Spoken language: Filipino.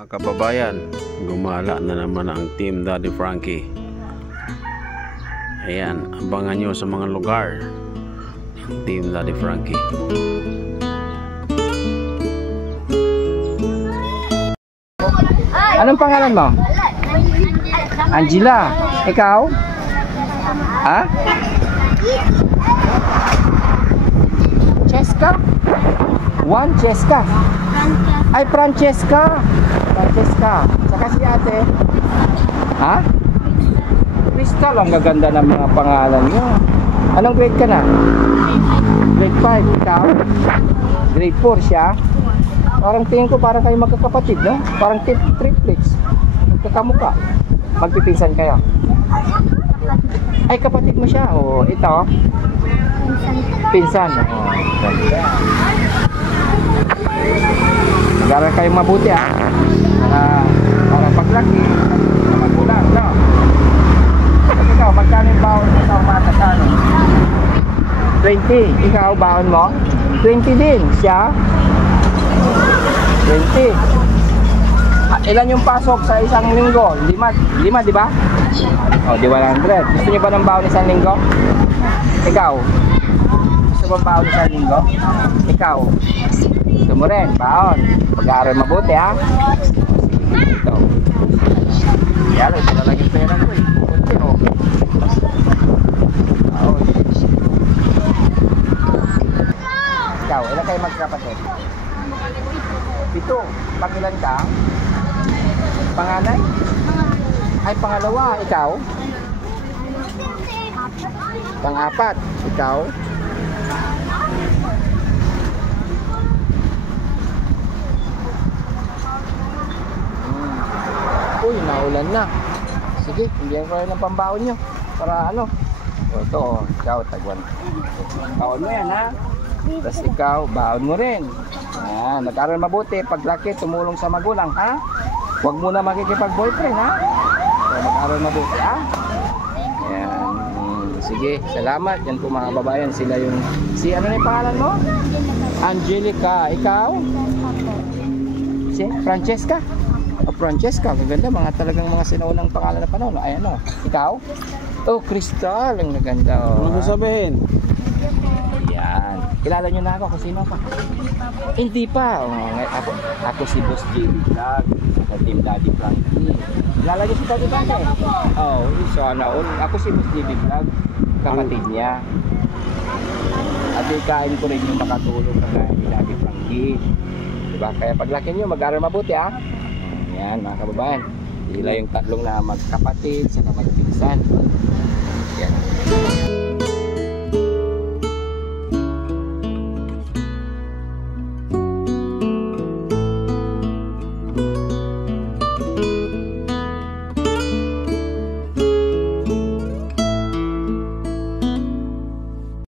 Mga kababayan, gumala na naman ang Team Daddy Frankie. Ayan, abangan nyo sa mga lugar ng Team Daddy Frankie. Anong pangalan mo? Angela. Ikaw? Ha? Cheska? Juan Cheska. Ay, Francesca. Francesca. Saka si ate. Ha? Crystal. Ang gaganda ng mga pangalan nyo. Anong grade ka na? Grade 5. Ikaw? Grade 4 siya. Parang tingin ko parang kayo magkakapatid, no? Parang triplets. Magkakamuka. Magpipinsan kayo. Ay, kapatid mo siya. O, ito. Pinsan. O, mag-aral kayong mabuti, ha? Para paglaki, magulang, no? At ikaw, magkano yung baon mo sa umatas, ano? 20. Ikaw, baon mo? 20 din. Siya? 20. Ilan yung pasok sa isang linggo? 5, di ba? O, di 100. Gusto niyo ba ng baon isang linggo? Ikaw? Gusto mo baon isang linggo? Ikaw? Gusto mo rin, baon. Pag-aaral mabuti, ha? Ito. Yan, ito na lang yung pera ko, eh. Kunti, oh. Baon. Ikaw, ilan kayo magkapatid? 7. Pangilan ka? Panganay? Ay, pangalawa. Ikaw? Pang-4. Ikaw? Uy, naulan na. Sige, bigyan ko rin ng pambaon nyo. Para ano? O, ito, o. Ikaw, tagwan. Baon mo yan, ha? Tapos ikaw, baon mo rin. Yan, nag-aral mabuti. Paglaki, tumulong sa magulang, ha? Huwag muna makikipag-boyfriend, ha? So, mag-aral mabuti, ha? Yan. Sige, salamat. Yan po mga babayan. Sila yung... Si ano na yung pangalan mo? Angelica. Ikaw? Si Francesca? O, Francesca. Maganda. Mga talagang mga sinaunang pangalan na panahon. Ayan o. Ikaw? Oh, Crystal. Ang naganda o. Ano sabihin? Yan. Kilala nyo na ako kung sino ka? Hindi pa. Ako si Boss JB Vlog sa Team Daddy Frankie. Kilala nyo si Daddy Frankie? Oo, sana all. Ako si Boss JB Vlog, kapatid niya. At ikain ko rin yung makatulong na kaya ni Daddy Frankie. Diba? Kaya paglaki nyo, mag-aral mabuti, ha? Yan mga kababayan. Sila yung tatlong na magkapatid sa magpinsan.